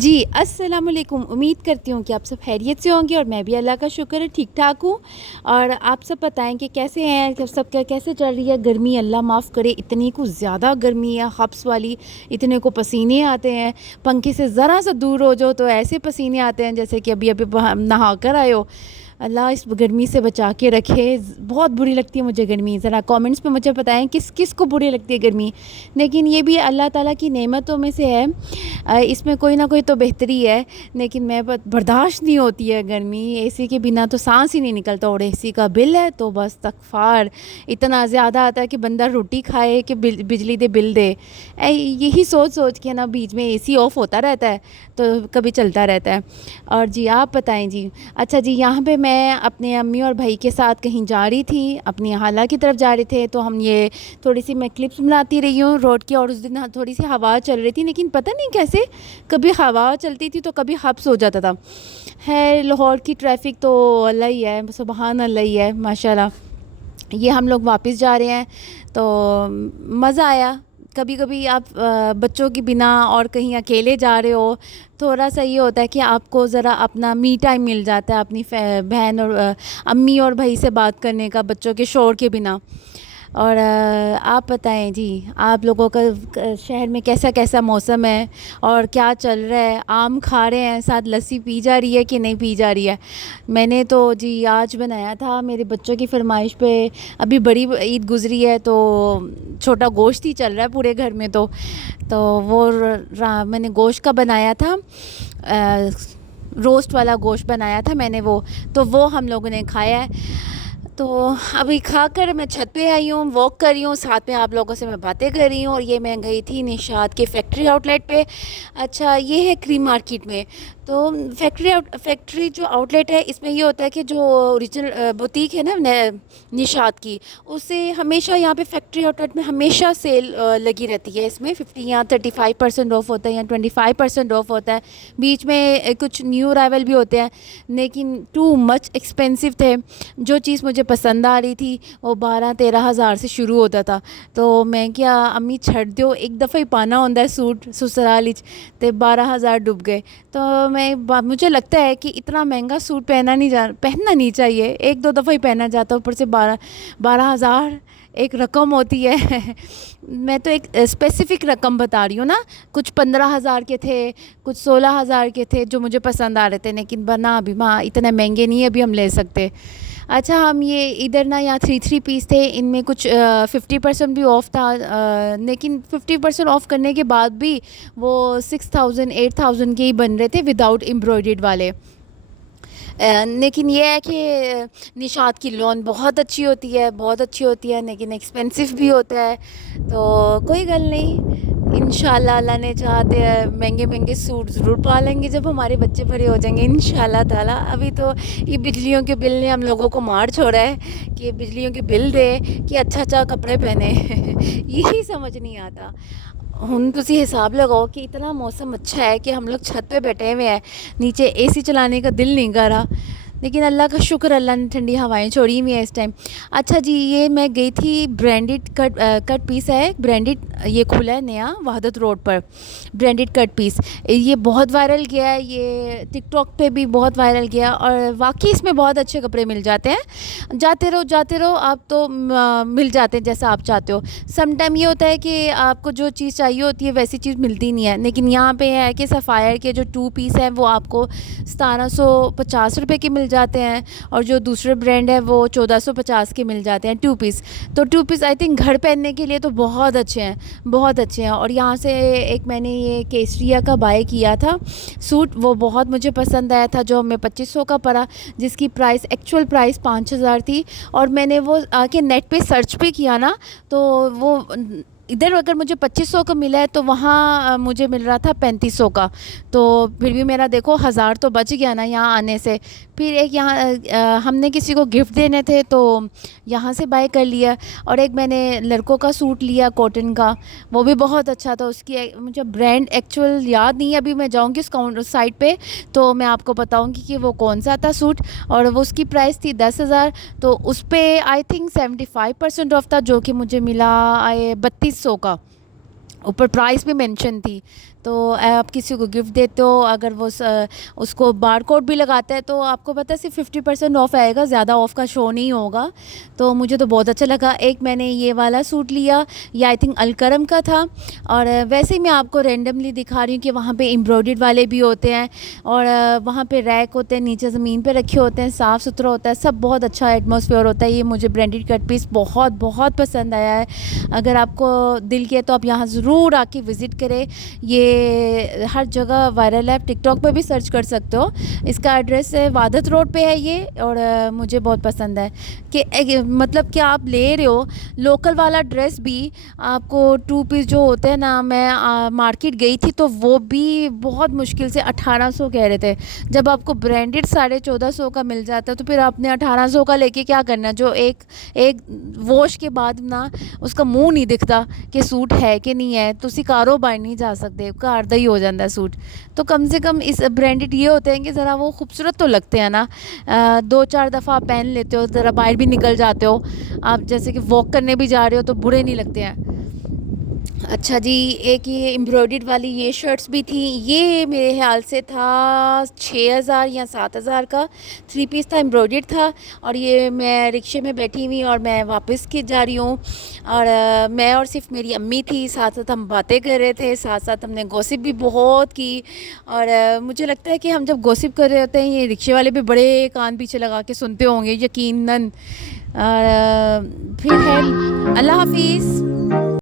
जी, अस्सलाम वालेकुम। उम्मीद करती हूँ कि आप सब खैरियत से होंगे और मैं भी अल्लाह का शुक्र है ठीक-ठाक हूँ। और आप सब बताएँ कि कैसे हैं? सब क्या कैसे चल रही है गर्मी? अल्लाह माफ़ करे, इतनी कुछ ज़्यादा गर्मी है हब्स वाली, इतने को पसीने आते हैं। पंखे से ज़रा सा दूर हो जाओ तो ऐसे पसीने आते हैं जैसे कि अभी-अभी नहा कर आए हो। अल्लाह इस गर्मी से बचा के रखे। बहुत बुरी लगती है मुझे गर्मी। ज़रा कमेंट्स में मुझे बताएं किस किस को बुरी लगती है गर्मी। लेकिन ये भी अल्लाह ताला की नेमतों में से है। इसमें कोई ना कोई तो बेहतरी है। लेकिन मैं बर्दाश्त नहीं होती है गर्मी। एसी के बिना तो सांस ही नहीं निकलता। और एसी का बिल है तो बस तकफ़ार इतना ज़्यादा आता है कि बंदा रोटी खाए कि बिजली दे बिल दे। यही सोच सोच के ना बीच में एसी ऑफ होता रहता है तो कभी चलता रहता है। और जी आप बताएं जी। अच्छा जी, यहाँ पे मैं अपने अम्मी और भाई के साथ कहीं जा रही थी, अपनी खाला की तरफ जा रहे थे। तो हम ये थोड़ी सी मैं क्लिप्स बनाती रही हूँ रोड की। और उस दिन थोड़ी सी हवा चल रही थी, लेकिन पता नहीं कैसे कभी हवा चलती थी तो कभी हब्स हो जाता था। है लाहौर की ट्रैफिक तो अल्लाह ही है, सुबहान अल्लाह ही है माशाल्लाह। ये हम लोग वापस जा रहे हैं तो मज़ा आया। कभी कभी आप बच्चों के बिना और कहीं अकेले जा रहे हो, थोड़ा सा ये होता है कि आपको ज़रा अपना मी टाइम मिल जाता है अपनी बहन और अम्मी और भाई से बात करने का, बच्चों के शोर के बिना। और आप बताएं जी, आप लोगों का शहर में कैसा कैसा मौसम है और क्या चल रहा है? आम खा रहे हैं, साथ लस्सी पी जा रही है कि नहीं पी जा रही है? मैंने तो जी आज बनाया था मेरे बच्चों की फरमाइश पे। अभी बड़ी ईद गुज़री है तो छोटा गोश्त ही चल रहा है पूरे घर में। तो वो मैंने गोश्त का बनाया था, रोस्ट वाला गोश्त बनाया था मैंने। वो हम लोगों ने खाया है। तो अभी खाकर मैं छत पे आई हूँ, वॉक कर रही हूँ, साथ में आप लोगों से मैं बातें कर रही हूँ। और ये मैं गई थी निशात के फैक्ट्री आउटलेट पे। अच्छा, ये है क्रीम मार्केट में। तो फैक्ट्री जो आउटलेट है, इसमें ये होता है कि जो ओरिजिनल बुटीक है ना निशात की, उससे हमेशा यहाँ पे फैक्ट्री आउटलेट में हमेशा सेल लगी रहती है। इसमें 50 या 35% ऑफ होता है या 25% ऑफ होता है। बीच में कुछ न्यू अराइवल भी होते हैं, लेकिन टू मच एक्सपेंसिव थे। जो चीज़ मुझे पसंद आ रही थी वो 12-13 हज़ार से शुरू होता था। तो मैं क्या अम्मी छड़ दो, एक दफ़ा ही पाना होता है सूट ससुराल तो 12 हज़ार डूब गए। तो मुझे लगता है कि इतना महंगा सूट पहनना नहीं चाहिए। एक दो दफ़ा ही पहना जाता है, ऊपर से 12 हज़ार एक रकम होती है। मैं तो एक स्पेसिफ़िक रकम बता रही हूँ ना। कुछ 15 हज़ार के थे, कुछ 16 हज़ार के थे जो मुझे पसंद आ रहे थे। लेकिन बना अभी माँ इतने महंगे नहीं अभी हम ले सकते। अच्छा, हम ये इधर ना यहाँ 3 पीस थे, इनमें कुछ 50% भी ऑफ़ था। लेकिन 50% ऑफ़ करने के बाद भी वो 6000 8000 के ही बन रहे थे विदाउट एम्ब्रॉयडर्ड वाले। लेकिन ये है कि निशात की लॉन बहुत अच्छी होती है, बहुत अच्छी होती है, लेकिन एक्सपेंसिव भी होता है। तो कोई गल नहीं, इंशाल्लाह अल्लाह ने चाहा तो महंगे महंगे सूट ज़रूर पा लेंगे जब हमारे बच्चे बड़े हो जाएंगे इंशाल्लाह ताला। अभी तो ये बिजलियों के बिल ने हम लोगों को मार छोड़ा है कि बिजलियों के बिल दे कि अच्छा अच्छा कपड़े पहने। यही समझ नहीं आता। हुन तुसी हिसाब लगाओ कि इतना मौसम अच्छा है कि हम लोग छत पे बैठे हुए हैं, नीचे एसी चलाने का दिल नहीं कर रहा। लेकिन अल्लाह का शुक्र, अल्लाह ने ठंडी हवाएं छोड़ी हुई हैं इस टाइम। अच्छा जी, ये मैं गई थी ब्रांडेड कट पीस है, ब्रांडेड ये खुला है नया वहदत रोड पर, ब्रांडेड कट पीस। ये बहुत वायरल गया है, ये टिकटॉक पे भी बहुत वायरल गया। और वाकई इसमें बहुत अच्छे कपड़े मिल जाते हैं। जाते रहो आप तो मिल जाते हैं जैसा आप चाहते हो। सम टाइम ये होता है कि आपको जो चीज़ चाहिए होती है वैसी चीज़ मिलती नहीं है। लेकिन यहाँ पे है कि सफ़ायर के जो 2 पीस हैं वो आपको 1750 रुपये के मिल जाते हैं। और जो दूसरे ब्रांड है वो 1450 के मिल जाते हैं 2 पीस। तो 2 पीस आई थिंक घर पहनने के लिए तो बहुत अच्छे हैं, बहुत अच्छे हैं। और यहाँ से एक मैंने ये केसरिया का बाय किया था सूट, वो बहुत मुझे पसंद आया था, जो हमें 2500 का पड़ा, जिसकी प्राइस एक्चुअल प्राइस 5000 थी। और मैंने वो आके नेट पे सर्च पे किया ना, तो वो इधर अगर मुझे 2500 का मिला है तो वहाँ मुझे मिल रहा था 3500 का। तो फिर भी मेरा देखो 1000 तो बच गया ना यहाँ आने से। फिर एक यहाँ हमने किसी को गिफ्ट देने थे तो यहाँ से बाय कर लिया। और एक मैंने लड़कों का सूट लिया कॉटन का, वो भी बहुत अच्छा था। उसकी मुझे ब्रांड एक्चुअल याद नहीं है, अभी मैं जाऊँगी उस साइट पे तो मैं आपको बताऊँगी कि वो कौन सा था सूट। और वो उसकी प्राइस थी 10,000। तो उस पर आई थिंक 75% ऑफ था, जो कि मुझे मिला आए 3200 का। ऊपर प्राइस भी मेंशन थी। तो आप किसी को गिफ्ट देते हो, अगर वो उसको बार कोड भी लगाता है, तो आपको पता है सिर्फ 50% ऑफ आएगा, ज़्यादा ऑफ का शो नहीं होगा। तो मुझे तो बहुत अच्छा लगा। एक मैंने ये वाला सूट लिया, ये आई थिंक अलकरम का था। और वैसे ही मैं आपको रेंडमली दिखा रही हूँ कि वहाँ पे एम्ब्रॉयडर्ड वाले भी होते हैं, और वहाँ पे रैक होते हैं, नीचे ज़मीन पे रखे होते हैं, साफ़ सुथरा होता है, सब बहुत अच्छा एटमॉस्फेयर होता है। ये मुझे ब्रांडेड कट पीस बहुत बहुत पसंद आया है। अगर आपको दिल किया तो आप यहाँ ज़रूर आके विज़िट करें। ये हर जगह वायरल है, आप टिकटॉक पे भी सर्च कर सकते हो। इसका एड्रेस है वादत रोड पे है ये। और मुझे बहुत पसंद है कि मतलब कि आप ले रहे हो लोकल वाला ड्रेस भी, आपको 2 पीस जो होते हैं ना, मैं मार्केट गई थी तो वो भी बहुत मुश्किल से 1800 कह रहे थे। जब आपको ब्रांडेड 1450 का मिल जाता है तो फिर आपने 1800 का लेके क्या करना, जो एक एक वॉश के बाद ना उसका मुंह नहीं दिखता कि सूट है कि नहीं है, तो उसी कारोबार नहीं जा सकते, घर दा ही हो जाता है सूट। तो कम से कम इस ब्रांडेड ये होते हैं कि ज़रा वो खूबसूरत तो लगते हैं ना, 2-4 दफ़ा आप पहन लेते हो, ज़रा बाहर भी निकल जाते हो, आप जैसे कि वॉक करने भी जा रहे हो तो बुरे नहीं लगते हैं। अच्छा जी, एक ये एम्ब्रॉयडर्ड वाली ये शर्ट्स भी थी। ये मेरे ख्याल से था 6000 या 7000 का, 3 पीस था, एम्ब्रॉयडर्ड था। और ये मैं रिक्शे में बैठी हुई और मैं वापस की जा रही हूँ, और मैं और सिर्फ मेरी अम्मी थी, साथ साथ हम बातें कर रहे थे, साथ साथ हमने गॉसिप भी बहुत की। और मुझे लगता है कि हम जब गॉसिप कर रहे होते हैं, ये रिक्शे वाले भी बड़े कान पीछे लगा के सुनते होंगे यकीनन। और फिर है, अल्लाह हाफिज़।